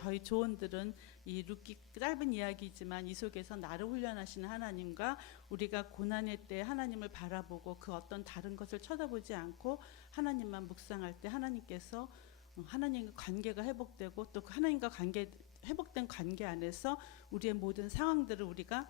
저희 조원들은 이 룻기 짧은 이야기지만 이 속에서 나를 훈련하시는 하나님과 우리가 고난의 때 하나님을 바라보고 그 어떤 다른 것을 쳐다보지 않고 하나님만 묵상할 때 하나님께서 하나님과 관계가 회복되고 또그 하나님과 관계 회복된 관계 안에서 우리의 모든 상황들을 우리가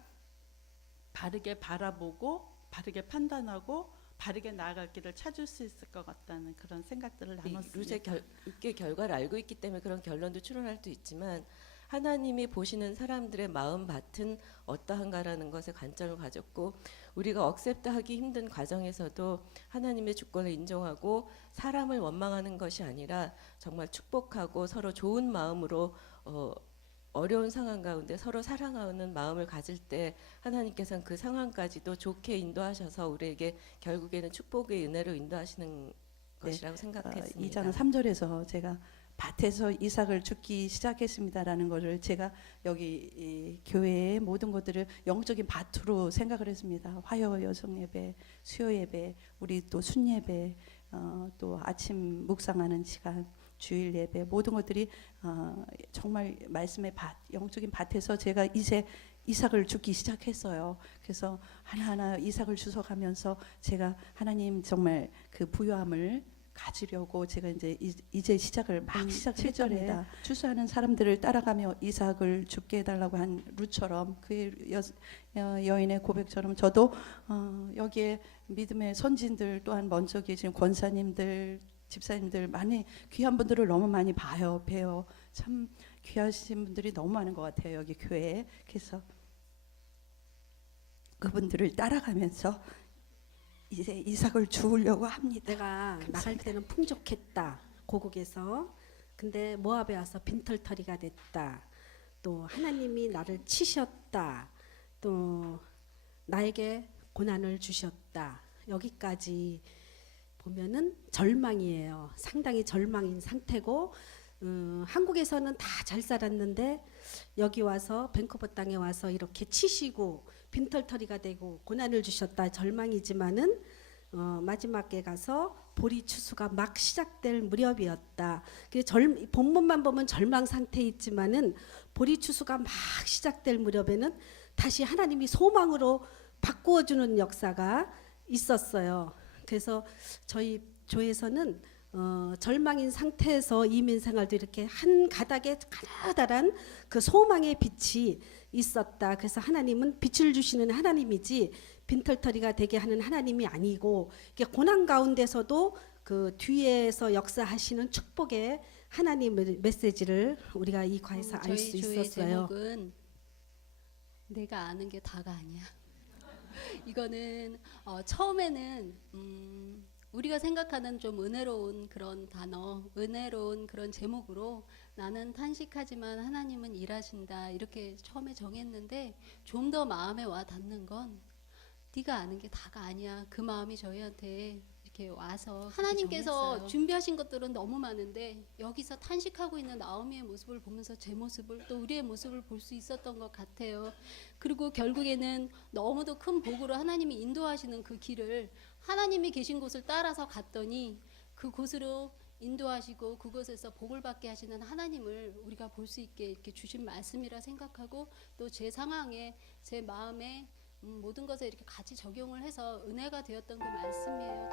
바르게 바라보고 바르게 판단하고 바르게 나아갈 길을 찾을 수 있을 것 같다는 그런 생각들을 이 나눴습니다. 루제 결, 의 결과를 알고 있기 때문에 그런 결론도 추론할 수 있지만 하나님이 보시는 사람들의 마음 밭은 어떠한가라는 것에 관점을 가졌고 우리가 억셉트하기 힘든 과정에서도 하나님의 주권을 인정하고 사람을 원망하는 것이 아니라 정말 축복하고 서로 좋은 마음으로 어, 어려운 상황 가운데 서로 사랑하는 마음을 가질 때 하나님께서는 그 상황까지도 좋게 인도하셔서 우리에게 결국에는 축복의 은혜로 인도하시는 것이라고 어, 생각했습니다. 2장 3절에서 제가 밭에서 이삭을 죽기 시작했습니다라는 것을 제가 여기 이 교회의 모든 것들을 영적인 밭으로 생각을 했습니다. 화요 여성 예배, 수요 예배, 우리 또 순예배, 어, 또 아침 묵상하는 시간, 주일 예배 모든 것들이 어, 정말 말씀의 밭, 영적인 밭에서 제가 이제 이삭을 죽기 시작했어요. 그래서 하나하나 이삭을 주워가면서 제가 하나님 정말 그 부요함을 가지려고 제가 이제 이- 이제 시작을 막 음, 시작했습니다. 추수하는 사람들을 따라가며 이삭을 죽게 해달라고 한 루처럼 그 여, 여, 여인의 고백처럼 저도 어, 여기에 믿음의 선진들 또한 먼저 계신 권사님들 집사님들 많이 귀한 분들을 너무 많이 봐요 봬요 참 귀하신 분들이 너무 많은 것 같아요 여기 교회에 그래서 그분들을 따라가면서 이제 이삭을 주우려고 합니다. 내가 나갈 때는 풍족했다 고국에서. 근데 모압에 와서 빈털터리가 됐다. 또 하나님이 나를 치셨다. 또 나에게 고난을 주셨다. 여기까지 보면은 절망이에요. 상당히 절망인 상태고 음, 한국에서는 다 잘 살았는데 여기 와서 밴쿠버 땅에 와서 이렇게 치시고 빈털터리가 되고 고난을 주셨다 절망이지만은 어, 마지막에 가서 보리 추수가 막 시작될 무렵이었다. 그 절, 본문만 보면 절망 상태에 있지만은 보리 추수가 막 시작될 무렵에는 다시 하나님이 소망으로 바꾸어 주는 역사가 있었어요. 그래서 저희 조에서는 어, 절망인 상태에서 이민 생활도 이렇게 한 가닥에 가느다란 그 소망의 빛이 있었다. 그래서 하나님은 빛을 주시는 하나님이지 빈털터리가 되게 하는 하나님이 아니고 이게 고난 가운데서도 그 뒤에서 역사하시는 축복의 하나님의 메시지를 우리가 이 과에서 음, 알수 저희 조의 있었어요. 제목은 내가 아는 게 다가 아니야. 이거는 어, 처음에는 음, 우리가 생각하는 좀 은혜로운 그런 단어, 은혜로운 그런 제목으로 나는 탄식하지만 하나님은 일하신다 이렇게 처음에 정했는데 좀 더 마음에 와 닿는 건 네가 아는 게 다가 아니야. 그 마음이 저희한테 이렇게 와서 하나님께서. 준비하신 것들은 너무 많은데 여기서 탄식하고 있는 나오미의 모습을 보면서 제 모습을 또 우리의 모습을 볼 수 있었던 것 같아요. 그리고 결국에는 너무도 큰 복으로 하나님이 인도하시는 그 길을 하나님이 계신 곳을 따라서 갔더니 그 곳으로 인도하시고 그곳에서 복을 받게 하시는 하나님을 우리가 볼 수 있게 이렇게 주신 말씀이라 생각하고 또 제 상황에 제 마음에 음, 모든 것에 이렇게 같이 적용을 해서 은혜가 되었던 그 말씀이에요.